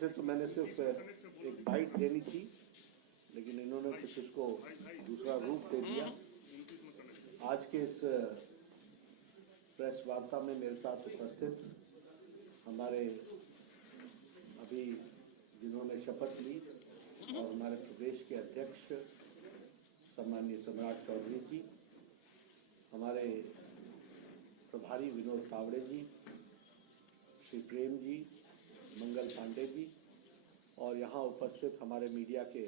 वैसे तो मैंने सिर्फ एक बाइट देनी थी, लेकिन इन्होंने कुछ इसको दूसरा रूप दे दिया। आज के इस प्रेस वार्ता में मेरे साथ उपस्थित हमारे अभी जिन्होंने शपथ ली और हमारे प्रदेश के अध्यक्ष सम्माननीय सम्राट चौधरी जी, हमारे प्रभारी विनोद तावड़े जी, श्री प्रेम जी, मंगल पांडे जी और यहाँ उपस्थित हमारे मीडिया के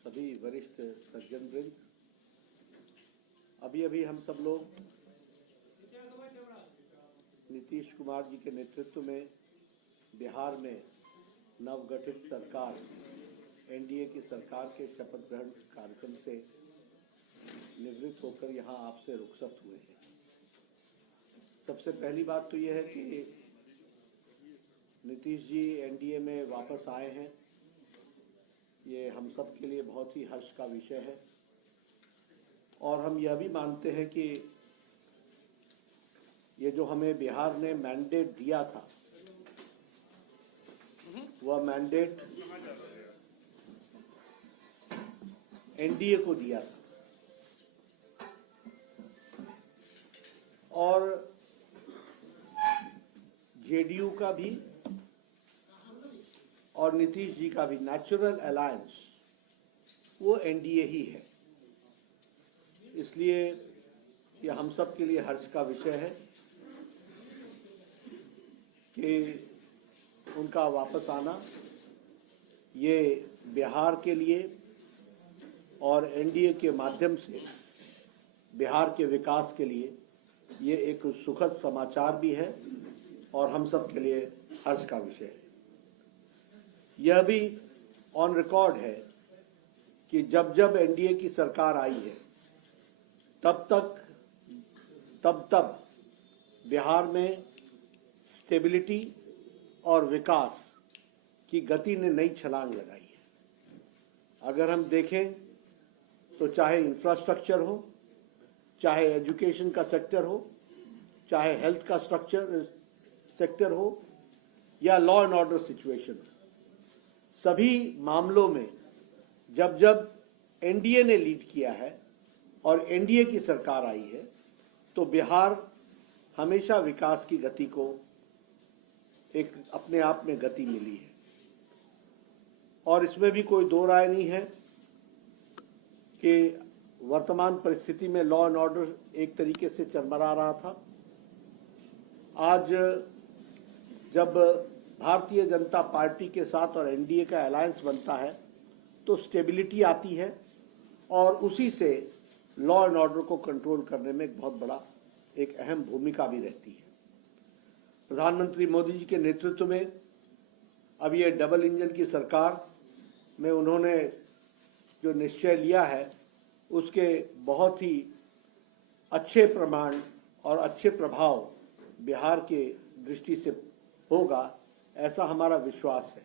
सभी वरिष्ठ सज्जन वृंद। अभी हम सब लोग नीतीश कुमार जी के नेतृत्व में बिहार में नवगठित सरकार एनडीए की सरकार के शपथ ग्रहण कार्यक्रम से निवृत्त होकर यहाँ आपसे रुखसत हुए हैं। सबसे पहली बात तो यह है कि नीतीश जी एनडीए में वापस आए हैं, ये हम सब के लिए बहुत ही हर्ष का विषय है और हम यह भी मानते हैं कि ये जो हमें बिहार ने मैंडेट दिया था, वह मैंडेट एनडीए को दिया था और जेडीयू का भी और नीतीश जी का भी नेचुरल अलायंस वो एनडीए ही है। इसलिए यह हम सब के लिए हर्ष का विषय है कि उनका वापस आना ये बिहार के लिए और एनडीए के माध्यम से बिहार के विकास के लिए ये एक सुखद समाचार भी है और हम सब के लिए हर्ष का विषय है। यह भी ऑन रिकॉर्ड है कि जब एनडीए की सरकार आई है तब बिहार में स्टेबिलिटी और विकास की गति ने नई छलांग लगाई है। अगर हम देखें तो चाहे इंफ्रास्ट्रक्चर हो, चाहे एजुकेशन का सेक्टर हो, चाहे हेल्थ का सेक्टर हो या लॉ एंड ऑर्डर सिचुएशन हो, सभी मामलों में जब एनडीए ने लीड किया है और एनडीए की सरकार आई है तो बिहार हमेशा विकास की गति को एक अपने आप में गति मिली है और इसमें भी कोई दो राय नहीं है कि वर्तमान परिस्थिति में लॉ एंड ऑर्डर एक तरीके से चरमरा रहा था। आज जब भारतीय जनता पार्टी के साथ और एनडीए का अलायंस बनता है तो स्टेबिलिटी आती है और उसी से लॉ एंड ऑर्डर को कंट्रोल करने में एक बहुत बड़ा एक अहम भूमिका भी रहती है। प्रधानमंत्री मोदी जी के नेतृत्व में अब ये डबल इंजन की सरकार में उन्होंने जो निश्चय लिया है उसके बहुत ही अच्छे प्रमाण और अच्छे प्रभाव बिहार के दृष्टि से होगा, ऐसा हमारा विश्वास है।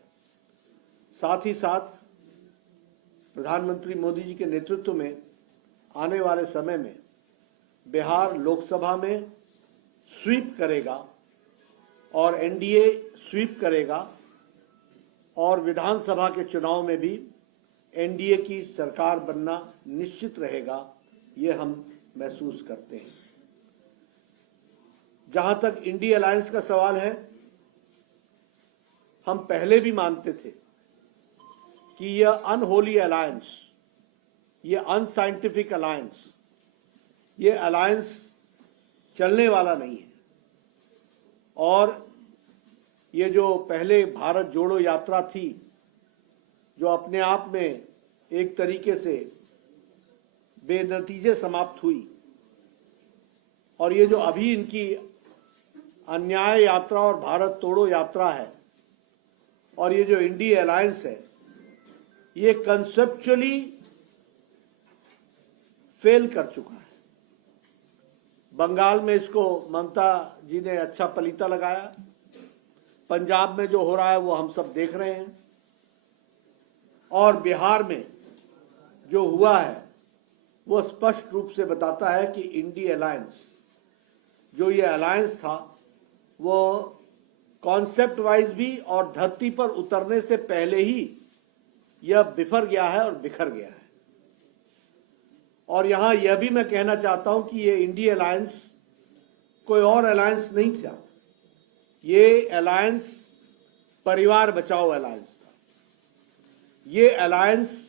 साथ ही साथ प्रधानमंत्री मोदी जी के नेतृत्व में आने वाले समय में बिहार लोकसभा में स्वीप करेगा और एनडीए स्वीप करेगा और विधानसभा के चुनाव में भी एनडीए की सरकार बनना निश्चित रहेगा, ये हम महसूस करते हैं। जहां तक इंडिया अलायंस का सवाल है, हम पहले भी मानते थे कि यह अनहोली अलायंस, यह अनसाइंटिफिक अलायंस, यह अलायंस चलने वाला नहीं है और ये जो पहले भारत जोड़ो यात्रा थी जो अपने आप में एक तरीके से बेनतीजे समाप्त हुई और ये जो अभी इनकी अन्याय यात्रा और भारत तोड़ो यात्रा है और ये जो इंडिया अलायंस है, ये कंसेप्चुअली फेल कर चुका है। बंगाल में इसको ममता जी ने अच्छा पलीता लगाया, पंजाब में जो हो रहा है वो हम सब देख रहे हैं और बिहार में जो हुआ है वो स्पष्ट रूप से बताता है कि इंडिया अलायंस, जो ये अलायंस था, वो कॉन्सेप्ट वाइज भी और धरती पर उतरने से पहले ही यह बिफर गया है और बिखर गया है। और यहां यह भी मैं कहना चाहता हूं कि ये इंडी अलायंस कोई और अलायंस नहीं था, ये अलायंस परिवार बचाओ अलायंस था, ये अलायंस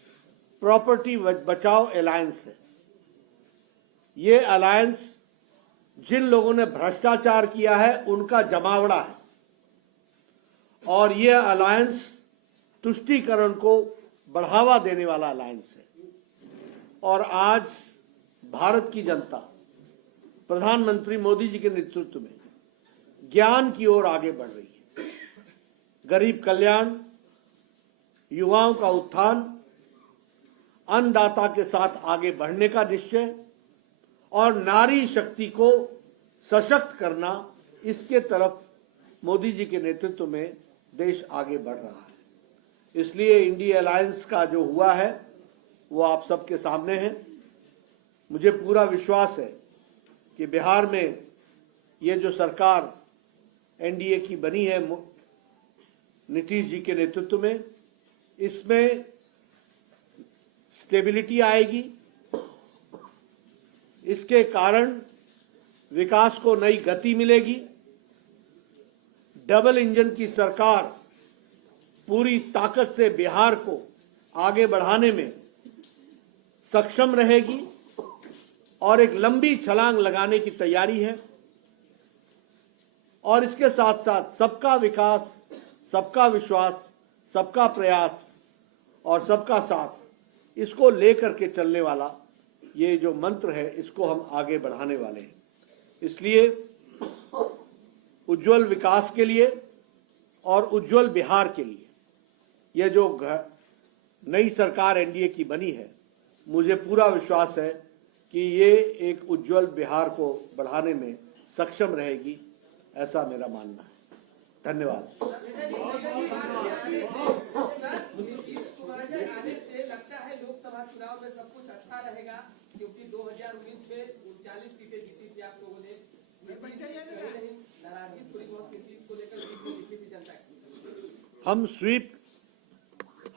प्रॉपर्टी बचाओ अलायंस है, ये अलायंस जिन लोगों ने भ्रष्टाचार किया है उनका जमावड़ा है, और ये अलायंस तुष्टीकरण को बढ़ावा देने वाला अलायंस है। और आज भारत की जनता प्रधानमंत्री मोदी जी के नेतृत्व में ज्ञान की ओर आगे बढ़ रही है। गरीब कल्याण, युवाओं का उत्थान, अन्नदाता के साथ आगे बढ़ने का निश्चय और नारी शक्ति को सशक्त करना, इसके तरफ मोदी जी के नेतृत्व में देश आगे बढ़ रहा है। इसलिए इंडी अलायंस का जो हुआ है वो आप सबके सामने है। मुझे पूरा विश्वास है कि बिहार में ये जो सरकार एनडीए की बनी है नीतीश जी के नेतृत्व में, इसमें स्टेबिलिटी आएगी, इसके कारण विकास को नई गति मिलेगी। डबल इंजन की सरकार पूरी ताकत से बिहार को आगे बढ़ाने में सक्षम रहेगी और एक लंबी छलांग लगाने की तैयारी है। और इसके साथ साथ सबका विकास, सबका विश्वास, सबका प्रयास और सबका साथ, इसको लेकर के चलने वाला ये जो मंत्र है, इसको हम आगे बढ़ाने वाले हैं। इसलिए उज्जवल विकास के लिए और उज्जवल बिहार के लिए यह जो नई सरकार एनडीए की बनी है, मुझे पूरा विश्वास है कि ये एक उज्जवल बिहार को बढ़ाने में सक्षम रहेगी, ऐसा मेरा मानना है। धन्यवाद। लगता है लोकसभा चुनाव में सब कुछ अच्छा रहेगा, क्योंकि 2019 में 39 सीटें जीती थी आप लोगों ने। नाराजगी थोड़ी बहुत नीतीश को लेकर दिखी थी जनता की।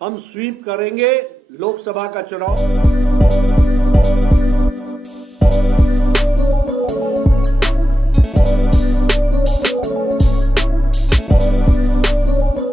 हम स्वीप करेंगे लोकसभा का चुनाव।